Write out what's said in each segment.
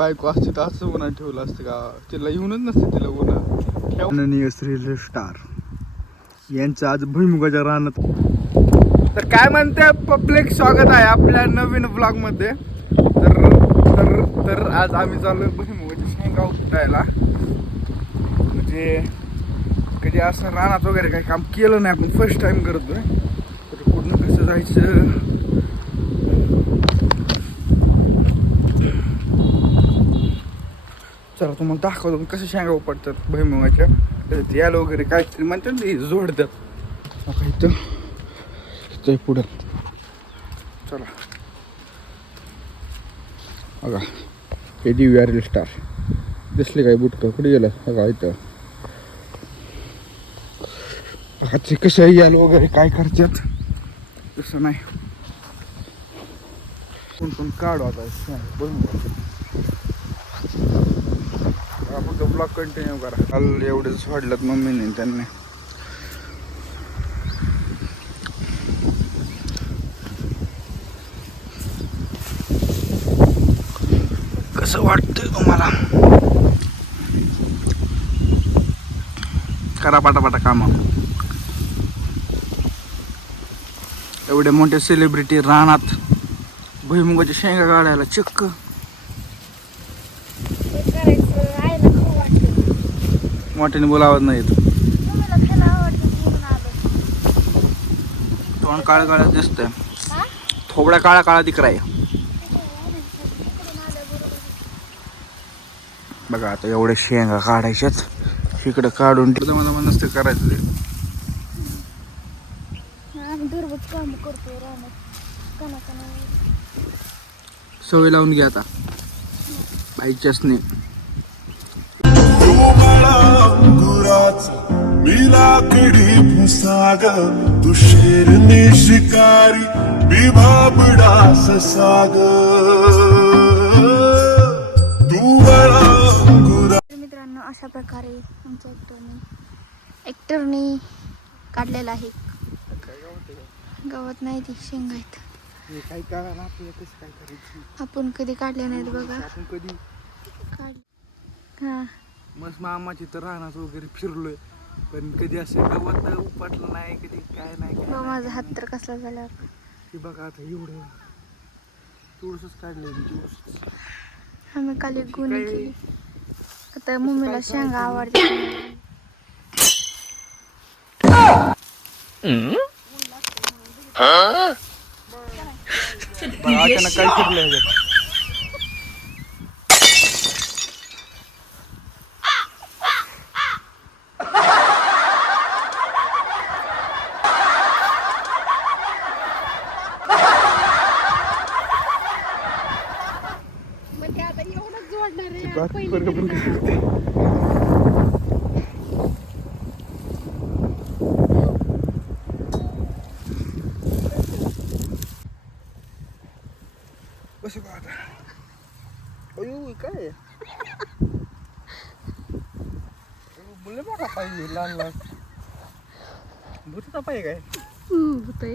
बायको असते तर असं उन्हात ठेवलं असतं का? तिला येऊनच नसते तिला उन्हा ठेवणीय श्री स्टार यांचं आज भुईमुगाच्या रानात तर काय म्हणते? पब्लिक स्वागत आहे आपल्या नवीन ब्लॉगमध्ये तर तर तर आज आम्ही चाललो भुईमुगाची शेंगा उपटायला म्हणजे कधी असं रानात वगैरे काही काम केलं नाही आपण फर्स्ट टाइम करतोय. तर कुठून कसं जायचं? तुम्हाला दाखवतो कसं शेंगा उपडतात भैमुगाच्या याला वगैरे काहीतरी म्हणतात ना ते जोडतात. आता इथं. ते पुढं. चला. बघा हे डी आर एल स्टार. दिसले काय बुटकं? कुठे गेलं बघा इथं. बघा ते कसं याल वगैरे काय करतात? तसं नाही. कोण कोण काढू आता? शेंगा भुईमुगाच्या आपण ब्लॉग कंटिन्यू करा. काल एवढेच वाढलं मम्मीने त्यांनी. कसं वाटतंय तुम्हाला? करा पाटापाटा काम. एवढे मोठे सेलिब्रिटी रानात भुईमुगाच्या शेंगा काढायला चक्क. मोठ्याने बोलावत नाही येत मम्मीला खायला आवडतं म्हणून आलं तोंड काळं काळं दिसतंय. हा? थोबडा काळा काळा दिकराय बघा आता एवढ्या शेंगा काढायच्यात. इकडं काढून मला नसतं करायचं ते. सवय लावून घ्या आता. बाईच्याच नाही मला अंकुराचा मी लाकडी फुसाग तू शेरनी शिकारी मी भाबडा ससाग. तू तर मित्रांनो अशा प्रकारे आमच्या ॲक्टरनी ॲक्टरनी काढलेला आहे. गावात नाही ती शेंगा आहेत. आपण कधी काढल्या नाहीत बघा. आपण कधी काढ हां. मस्त मामाची तर राहणार वगैरे फिरलोय. पण कधी असं गवत उपटलं नाही कधी काय नाही काय बघ नाही. माझा हात तर कसला झाला. हे बघा आता एवढं. थोडंसंच काढलंय मी थोडंसंच. आम्ही काल एक गुन्हे केली. आता मम्मीला शेंगा आवडते बघा अचानक काय ह्याच्यात. ते बारीक पोरगं पण काय करते. बसू का आता अयो काय आहे? मुलं बघा पाहिजे लहान लहान भूताचा पाहिजे काय होतंय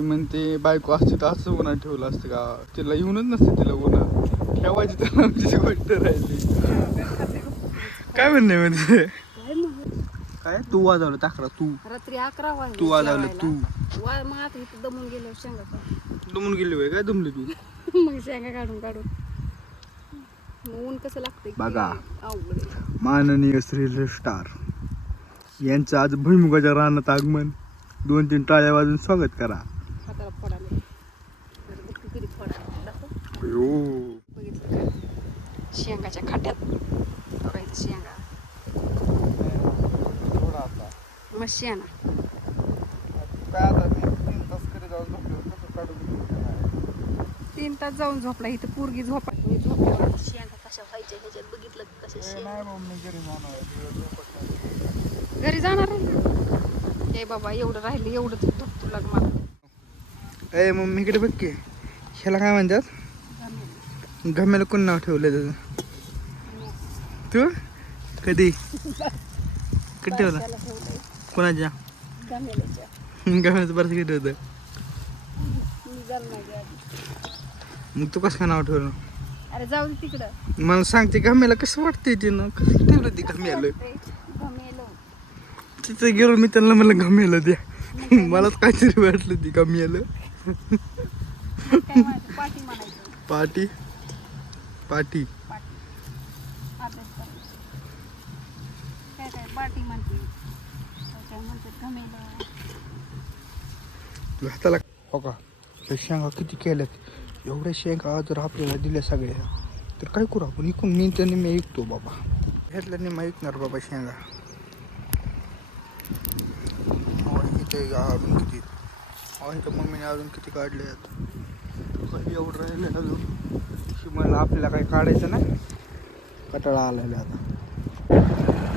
ते म्हणते बायको असते तर असं उन्हात ठेवलं असतं का? तिला येऊनच नसते तिला उन्हा ठेवायची तर आमची गोष्ट राहिली. काय म्हणणे म्हणजे? काय तू वाजवलं टाकला तू. रात्री अकरा वाजले तू वाजवलं तू. जेवायला. वा मग आता इथं दमून गेलो शेंगा. दमून गेली होय काय दमली तू? मग शेंगा काढून काढून. मग ऊन कसं लागतंय की? बघा. अवघड आहे. माननीय श्री स्टार. यांचं आज भुईमुगाच्या रानात आगमन. दोन तीन टाळ्या वाजून स्वागत करा हाताला फोडाले आता बघ किती फोडा दाखव अयो बघितलं का शेंगाच्या खाट्यात. बघा इथं शेंगा. मग शेणा तीन तास जाऊन झोपला इथं पोरगी झोपा मी झोपल्यावर शेंगा कशा व्हायच्या ह्याच्यात बघितलं कशा शेंगा? घरी जाणार आहे. ए बाबा एवढं राहिलं एवढंच धुपतू लाग मला. ए मम्मी इकडे बघ की. ह्याला काय म्हणतात? गम्याला कोण नाव ठेवलं त्याचं? तू? कधी? कधी ठेवलं? कोणाच्या? गम्याचं बरं किती होतं मग तू कसं काय नाव ठेवलं? अरे जाऊ दे तिकडं. मला सांगते गम्याला कसं वाटतंय तिनं? कसं ठेवलं ती गम्याला तिथं गेलो मी त्यांना मला गम्याला द्या. मलाच काहीतरी वाटलं ती गम्याला म्हणायचं. पाटी. काय काय म्हणते हाताला हो का? हे शेंगा किती केल्यात? एवढ्या शेंगा जर आपल्याला दिल्या सगळ्या. तर काय करू आपण? इकून मी तर निम्या ऐकतो बाबा. ह्यातल्या निम्या ऐकणार बाबा शेंगा. इथे अजून किती? इथं मम्मीने अजून किती काढले आहेत एवढं राहिले अजून. की म्हणलं आपल्याला काही काढायचं नाही. कटाळा आलेला आता.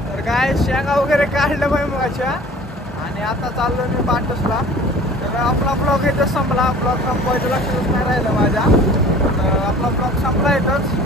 तर काय शेंगा वगैरे काढल्या बाई मगाच्या. आणि आता चाललो मी बाटसला. तर आपला ब्लॉग इथं संपला. ब्लॉग संपवायचं लक्षातच नाही राहिलं माझ्या. तर आपला ब्लॉग संपला इथंच.